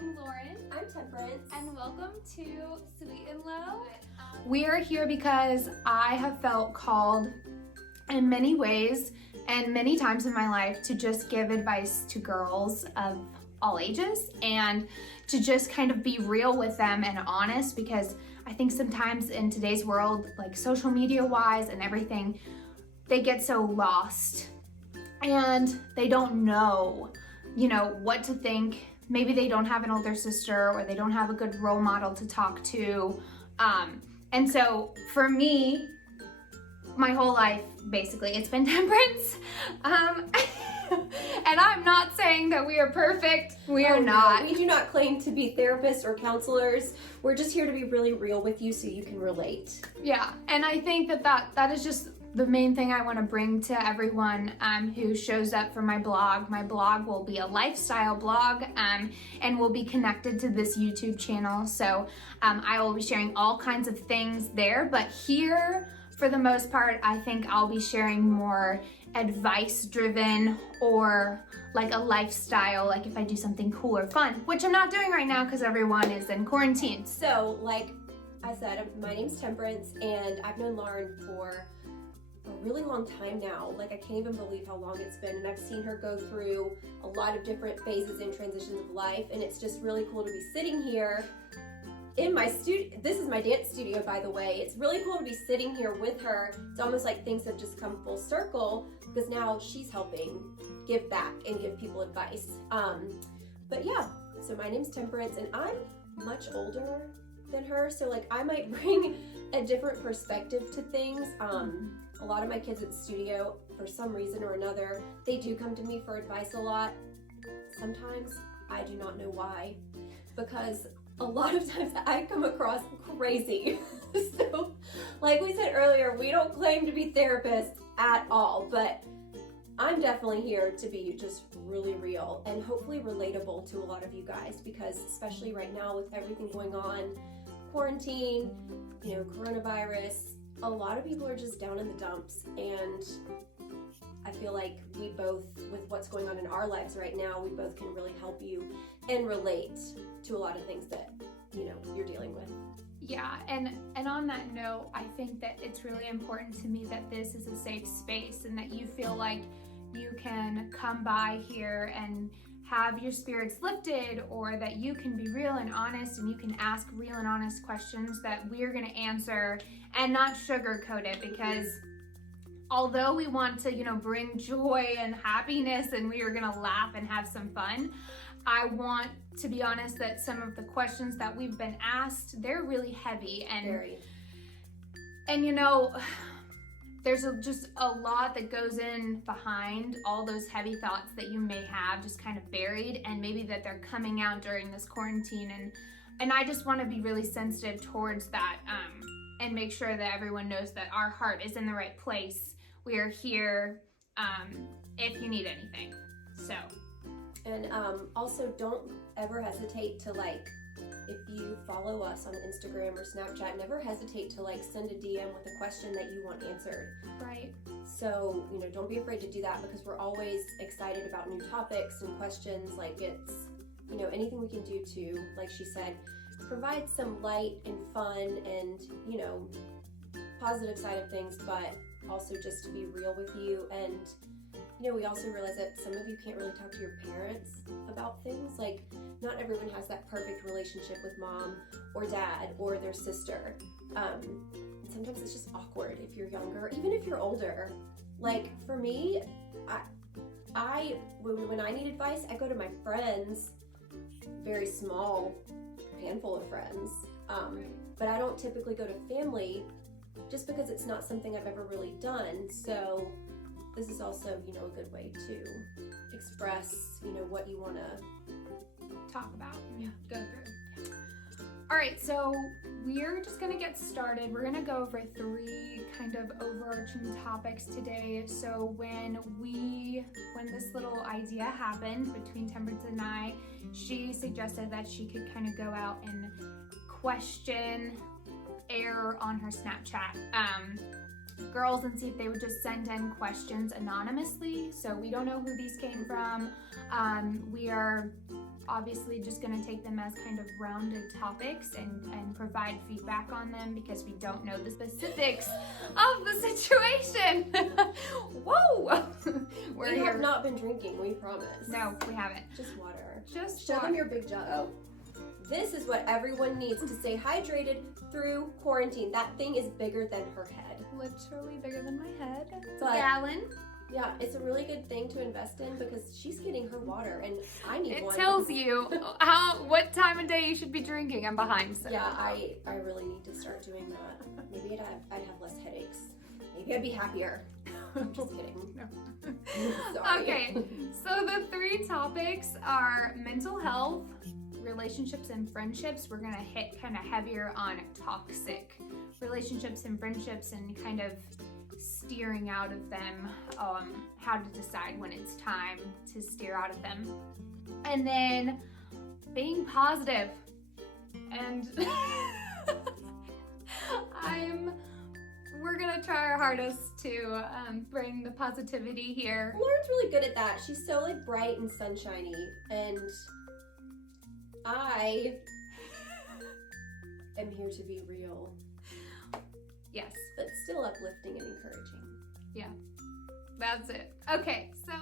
I'm Lauren. I'm Temperance. And welcome to Sweet and Low. We are here because I have felt called in many ways and many times in my life to just give advice to girls of all ages and to just kind of be real with them and honest, because I think sometimes in today's world, like social media wise and everything, they get so lost and they don't know, what to think. Maybe they don't have an older sister or they don't have a good role model to talk to. And so for me, my whole life, basically, it's been temperance. And I'm not saying that we are perfect. We are not. No, we do not claim to be therapists or counselors. We're just here to be really real with you so you can relate. Yeah, and I think that is just the main thing I want to bring to everyone who shows up for my blog. My blog will be a lifestyle blog and will be connected to this YouTube channel. So I will be sharing all kinds of things there. But here, for the most part, I think I'll be sharing more advice-driven or like a lifestyle, like if I do something cool or fun, which I'm not doing right now because everyone is in quarantine. So, like I said, my name's Temperance, and I've known Lauren for a really long time now. Like, I can't even believe how long it's been, and I've seen her go through a lot of different phases and transitions of life, and it's just really cool to be sitting here in my studio. This is my dance studio, by the way. It's really cool to be sitting here with her. It's almost like things have just come full circle because now she's helping give back and give people advice. But yeah, so my name's Temperance, and I'm much older than her, so like I might bring a different perspective to things. A lot of my kids at the studio, for some reason or another, they do come to me for advice a lot. Sometimes I do not know why, because a lot of times I come across crazy. So, like we said earlier, we don't claim to be therapists at all, but I'm definitely here to be just really real and hopefully relatable to a lot of you guys, because especially right now with everything going on, quarantine, coronavirus, a lot of people are just down in the dumps, and I feel like we both, with what's going on in our lives right now, we both can really help you and relate to a lot of things that, you're dealing with. Yeah, and on that note, I think that it's really important to me that this is a safe space and that you feel like you can come by here and have your spirits lifted, or that you can be real and honest and you can ask real and honest questions that we're going to answer and not sugarcoat it, because although we want to, bring joy and happiness and we are going to laugh and have some fun, I want to be honest that some of the questions that we've been asked, they're really heavy and Very. And there's just a lot that goes in behind all those heavy thoughts that you may have just kind of buried, and maybe that they're coming out during this quarantine, and I just want to be really sensitive towards that and make sure that everyone knows that our heart is in the right place. We are here if you need anything. So. And also, don't ever hesitate to, if you follow us on Instagram or Snapchat, never hesitate to send a DM with a question that you want answered. Right. So, don't be afraid to do that, because we're always excited about new topics and questions. It's, anything we can do to, like she said, provide some light and fun and, positive side of things, but also just to be real with you. And we also realize that some of you can't really talk to your parents about things. Not everyone has that perfect relationship with mom or dad or their sister. Sometimes it's just awkward if you're younger, even if you're older. For me, when I need advice, I go to my friends, very small handful of friends. But I don't typically go to family, just because it's not something I've ever really done. So this is also, a good way to express, what you want to talk about and go through. Yeah. All right, so we're just gonna get started. We're gonna go over 3 kind of overarching topics today. So when this little idea happened between Temperance and I, she suggested that she could kind of go out and air on her Snapchat girls and see if they would just send in questions anonymously. So we don't know who these came from. We are obviously just going to take them as kind of rounded topics and provide feedback on them because we don't know the specifics of the situation. Whoa! We have not been drinking, we promise. No, we haven't. Just water. Just Show water. them your big jug. Oh. This is what everyone needs to stay hydrated through quarantine. That thing is bigger than her head. Literally bigger than my head. It's a But- gallon. Yeah, it's a really good thing to invest in because she's getting her water and I need It one. tells you what time of day you should be drinking. I'm behind. So. Yeah, I really need to start doing that. Maybe I'd have less headaches. Maybe I'd be happier. I'm just kidding. No. Sorry. Okay, so the 3 topics are mental health, relationships and friendships. We're gonna hit kind of heavier on toxic relationships and friendships and kind of steering out of them, how to decide when it's time to steer out of them. And then being positive. And we're gonna try our hardest to bring the positivity here. Lauren's really good at that. She's so like bright and sunshiny, and I am here to be real, Yes, but still uplifting and encouraging. that's it. Okay, so